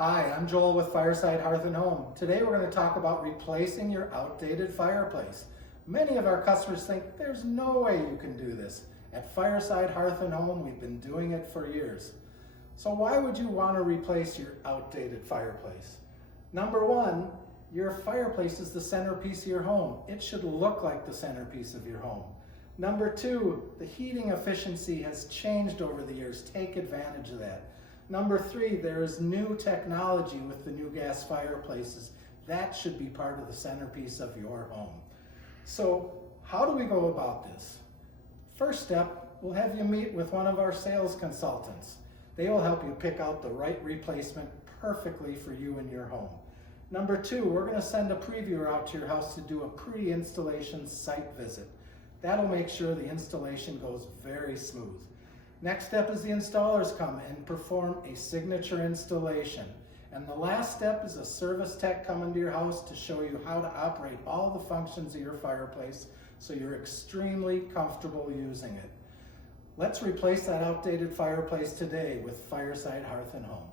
Hi, I'm Joel with Fireside, Hearth and Home. Today we're going to talk about replacing your outdated fireplace. Many of our customers think there's no way you can do this. At Fireside, Hearth and Home, we've been doing it for years. So why would you want to replace your outdated fireplace? Number one, your fireplace is the centerpiece of your home. It should look like the centerpiece of your home. Number two, the heating efficiency has changed over the years. Take advantage of that. Number three, there is new technology with the new gas fireplaces. That should be part of the centerpiece of your home. So how do we go about this? First step, we'll have you meet with one of our sales consultants. They will help you pick out the right replacement perfectly for you and your home. Number two, we're going to send a previewer out to your house to do a pre-installation site visit. That'll make sure the installation goes very smooth. Next step is the installers come and perform a signature installation. And the last step is a service tech coming to your house to show you how to operate all the functions of your fireplace so you're extremely comfortable using it. Let's replace that outdated fireplace today with Fireside, Hearth and Home.